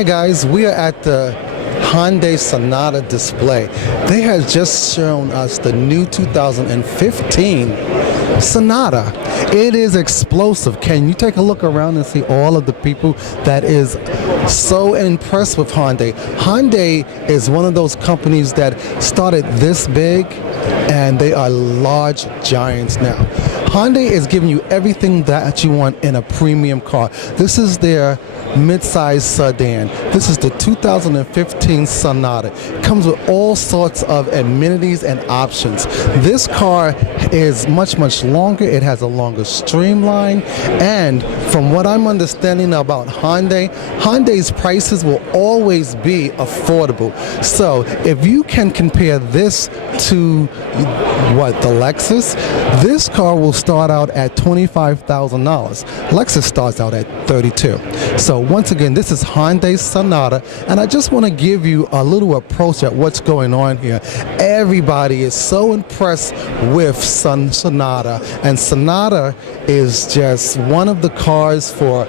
Hi guys, we are at the Hyundai Sonata display. They have just shown us the new 2015 Sonata. It is explosive. Can you take a look around and see all of the people that is so impressed with Hyundai? Hyundai is one of those companies that started this big and they are large giants now. Hyundai is giving you everything that you want in a premium car. This is their mid-size sedan. This is the 2015 Sonata. It comes with all sorts of amenities and options. This car is much longer. It has a longer streamline, and from what I'm understanding about Hyundai's prices will always be affordable. So if you can compare this to the Lexus, this car will start out at $25,000. Lexus starts out at $32,000. So once again, this is Hyundai Sonata, and I just want to give you a little approach at what's going on here. Everybody is so impressed with Sonata, and Sonata is just one of the cars for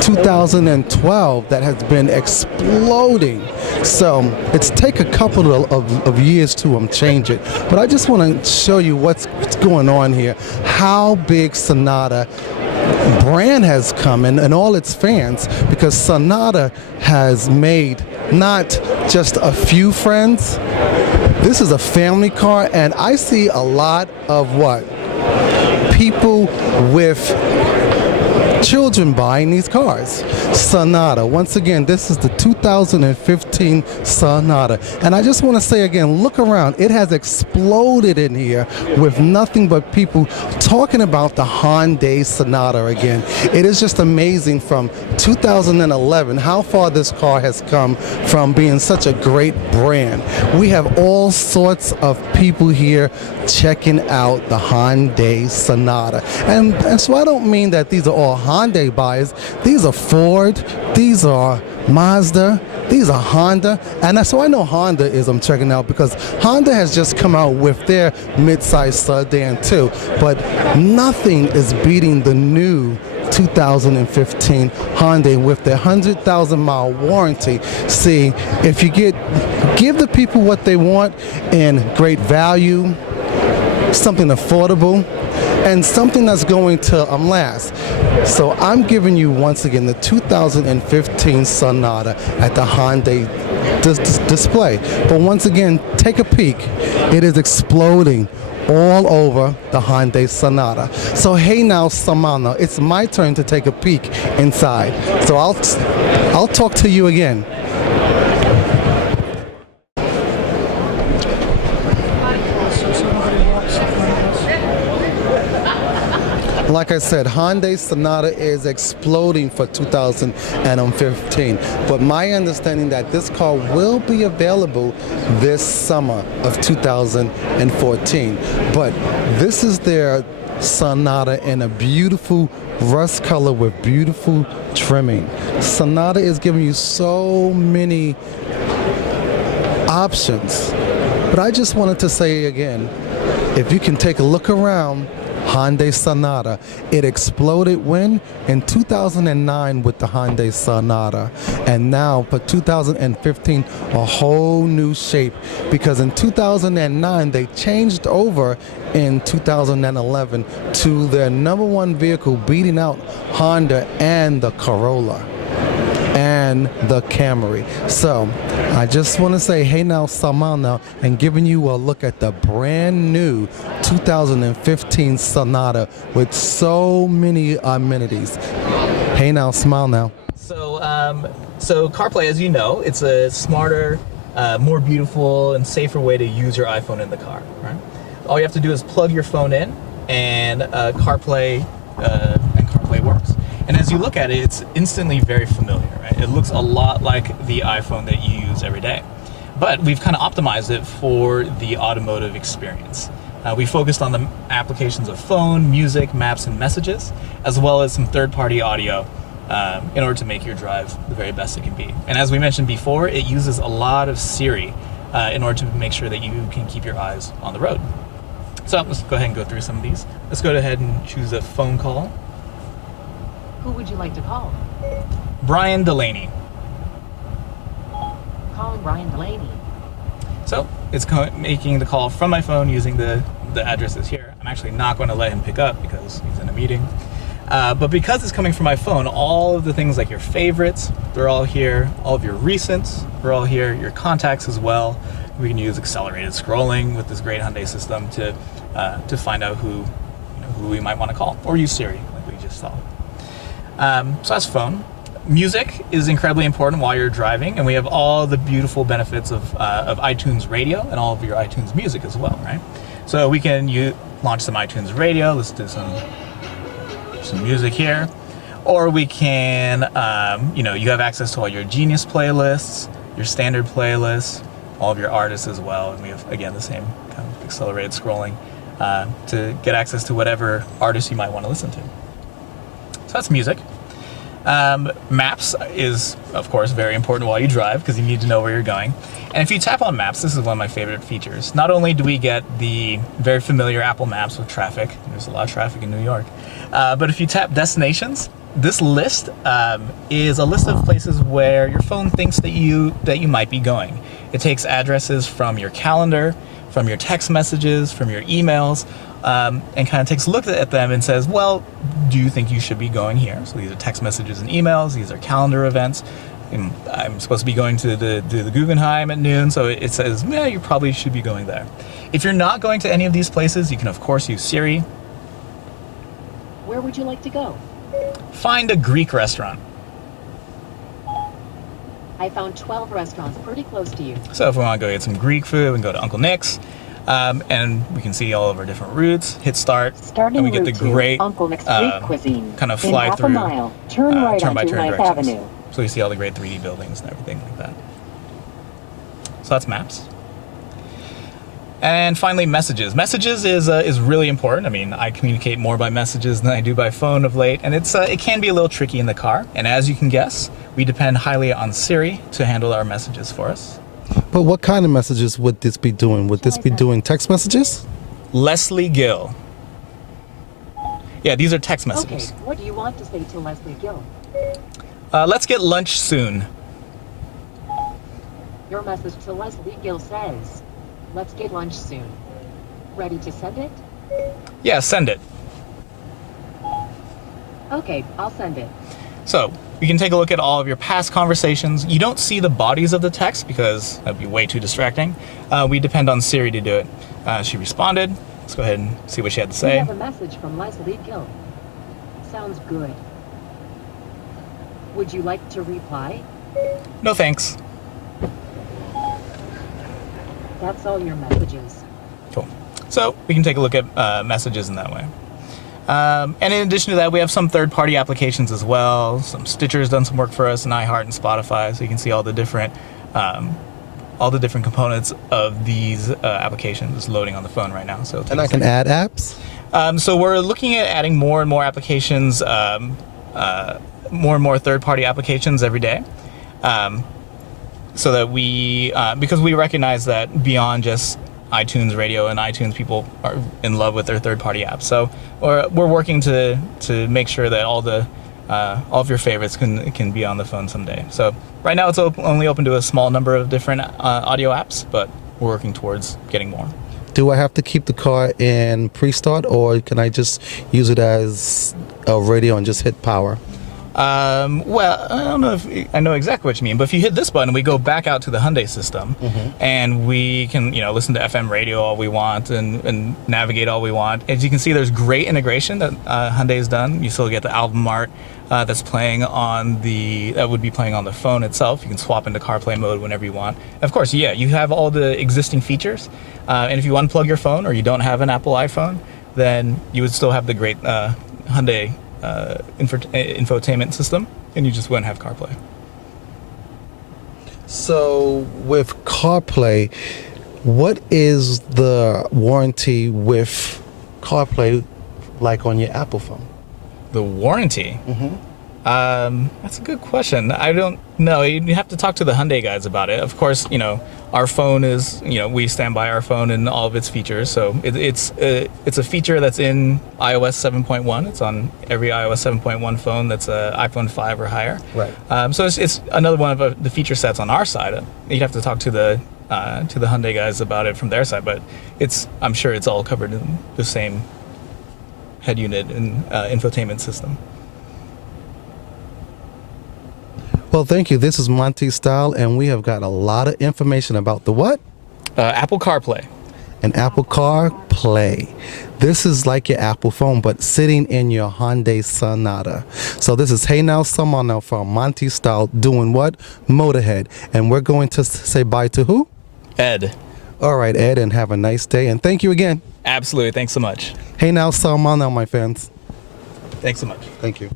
2012 that has been exploding. So it's take a couple of years to change it, but I just want to show you what's going on here, how big Sonata brand has come and all its fans, because Sonata has made not just a few friends. This is a family car, and I see a lot of people with children buying these cars. Sonata. Once again, this is the 2015 Sonata. And I just want to say again, look around. It has exploded in here with nothing but people talking about the Hyundai Sonata again. It is just amazing from 2011 how far this car has come from being such a great brand. We have all sorts of people here checking out the Hyundai Sonata. And so I don't mean that these are all Hyundai buyers. These are Ford, these are Mazda, these are Honda, and so I know Honda is I'm checking out because Honda has just come out with their mid-size sedan too, but nothing is beating the new 2015 Hyundai with their 100,000-mile warranty. See, if you give the people what they want in great value, something affordable, and something that's going to last. So I'm giving you once again the 2015 Sonata at the Hyundai display. But once again, take a peek. It is exploding all over the Hyundai Sonata. So hey now, Samana, it's my turn to take a peek inside. So I'll talk to you again. Like I said, Hyundai Sonata is exploding for 2015, but my understanding that this car will be available this summer of 2014. But this is their Sonata in a beautiful rust color with beautiful trimming. Sonata is giving you so many options, but I just wanted to say again, if you can take a look around, Hyundai Sonata. It exploded when? In 2009 with the Hyundai Sonata. And now for 2015, a whole new shape. Because in 2009, they changed over in 2011 to their #1 vehicle, beating out Honda and the Corolla and the Camry. So I just want to say hey now, Samana, and giving you a look at the brand new 2015 Sonata with so many amenities. Hey now, smile now. So CarPlay, as you know, it's a smarter, more beautiful and safer way to use your iPhone in the car. Right? All you have to do is plug your phone in, and CarPlay works. And as you look at it, it's instantly very familiar, right? It looks a lot like the iPhone that you use every day. But we've kind of optimized it for the automotive experience. We focused on the applications of phone, music, maps, and messages, as well as some third-party audio in order to make your drive the very best it can be. And as we mentioned before, it uses a lot of Siri in order to make sure that you can keep your eyes on the road. So let's go ahead and go through some of these. Let's go ahead and choose a phone call. Who would you like to call? Brian Delaney. calling Ryan Delaney. So it's making the call from my phone using the addresses here. I'm actually not going to let him pick up because he's in a meeting. But because it's coming from my phone, all of the things like your favorites, they're all here. All of your recents, they're all here. Your contacts as well. We can use accelerated scrolling with this great Hyundai system to find out who we might want to call, or use Siri like we just saw. So that's phone. Music is incredibly important while you're driving, and we have all the beautiful benefits of iTunes Radio and all of your iTunes music as well, right? So we can launch some iTunes Radio, listen to some music here, or we can, you have access to all your Genius playlists, your standard playlists, all of your artists as well, and we have, again, the same kind of accelerated scrolling to get access to whatever artist you might want to listen to. So that's music. Maps is, of course, very important while you drive because you need to know where you're going. And if you tap on Maps, this is one of my favorite features. Not only do we get the very familiar Apple Maps with traffic, there's a lot of traffic in New York, but if you tap Destinations, this list is a list of places where your phone thinks that you might be going. It takes addresses from your calendar, from your text messages, from your emails, and kind of takes a look at them and says, well, do you think you should be going here? So these are text messages and emails, these are calendar events. I'm supposed to be going to the Guggenheim at noon, so it says, yeah, you probably should be going there. If you're not going to any of these places, you can of course use Siri. Where would you like to go? Find a Greek restaurant. I found 12 restaurants pretty close to you. So if we want to go get some Greek food, we can go to Uncle Nick's. And we can see all of our different routes, hit start, Starting and we get route the great Uncle Nick's Greek cuisine. kind of In fly half through a mile, turn right turn by onto turn 9th directions. Avenue. So we see all the great 3D buildings and everything like that. So that's Maps. And finally, Messages. Messages is really important. I mean, I communicate more by messages than I do by phone of late, and it can be a little tricky in the car. And as you can guess, we depend highly on Siri to handle our messages for us. But what kind of messages would this be doing? Would this be doing text messages? Leslie Gill. Yeah, these are text messages. Okay, what do you want to say to Leslie Gill? Let's get lunch soon. Your message to Leslie Gill says, let's get lunch soon. Ready to send it? Yeah, send it. Okay, I'll send it. So you can take a look at all of your past conversations. You don't see the bodies of the text because that'd be way too distracting. We depend on Siri to do it. She responded. Let's go ahead and see what she had to We say. have a message from Leslie Gill. Sounds good. Would you like to reply? No thanks. That's all your messages. Cool. So we can take a look at messages in that way. And in addition to that, we have some third-party applications as well. Some Stitcher's done some work for us, and iHeart and Spotify, so you can see all the different components of these applications loading on the phone right now. So And I can add apps? so we're looking at adding more and more applications, more and more third-party applications every day. So that because we recognize that beyond just iTunes Radio and iTunes, people are in love with their third-party apps. So we're working to make sure that all of your favorites can be on the phone someday. So right now it's only open to a small number of different audio apps, but we're working towards getting more. Do I have to keep the car in pre-start, or can I just use it as a radio and just hit power? Well, I don't know if I know exactly what you mean, but if you hit this button, we go back out to the Hyundai system, and we can, listen to FM radio all we want and navigate all we want. As you can see, there's great integration that Hyundai's done. You still get the album art that would be playing on the phone itself. You can swap into CarPlay mode whenever you want. Of course, yeah, you have all the existing features, and if you unplug your phone or you don't have an Apple iPhone, then you would still have the great Hyundai infotainment system, and you just wouldn't have CarPlay. So with CarPlay, what is the warranty with CarPlay like on your Apple phone? The warranty? That's a good question. I don't know. You have to talk to the Hyundai guys about it. Of course, our phone is, we stand by our phone and all of its features. So it's a feature that's in iOS 7.1. It's on every iOS 7.1 phone that's a iPhone 5 or higher. Right. So it's another one of the feature sets on our side. You'd have to talk to the Hyundai guys about it from their side, but I'm sure it's all covered in the same head unit and infotainment system. Well, thank you. This is MonteysStyle, and we have got a lot of information about the what? Apple CarPlay. An Apple CarPlay. This is like your Apple phone, but sitting in your Hyundai Sonata. So this is Hey Now, Someone Now from MonteysStyle doing what? Motorhead. And we're going to say bye to who? Ed. All right, Ed, and have a nice day. And thank you again. Absolutely. Thanks so much. Hey Now, Someone Now, my fans. Thanks so much. Thank you.